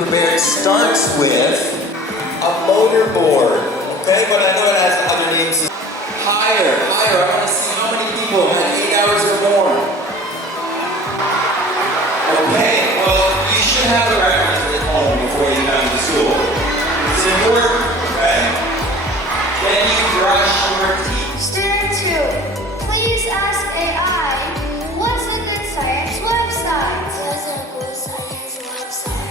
Prepared starts with a motor board, okay? But I know it has other names. Higher. I want to see how many people had 8 hours or more. Okay, well, you should have a reference at home before you come to school. It's important, okay? Then you brush your teeth. Student 2, please ask AI, what's a good science website? What's a good science website?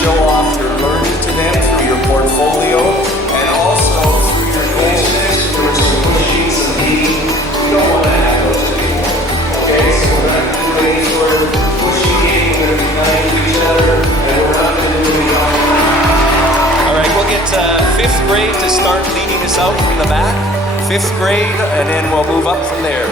Show off your learning to them through your portfolio and also through your goals. There was some pushing, some beating. We don't want to have those anymore. Okay, so we're not going to do any sort of pushing game. We're going to be kind to each other, and we're not going to do any harm. All right, we'll get 5th grade to start leading us out from the back. 5th grade, and then we'll move up from there.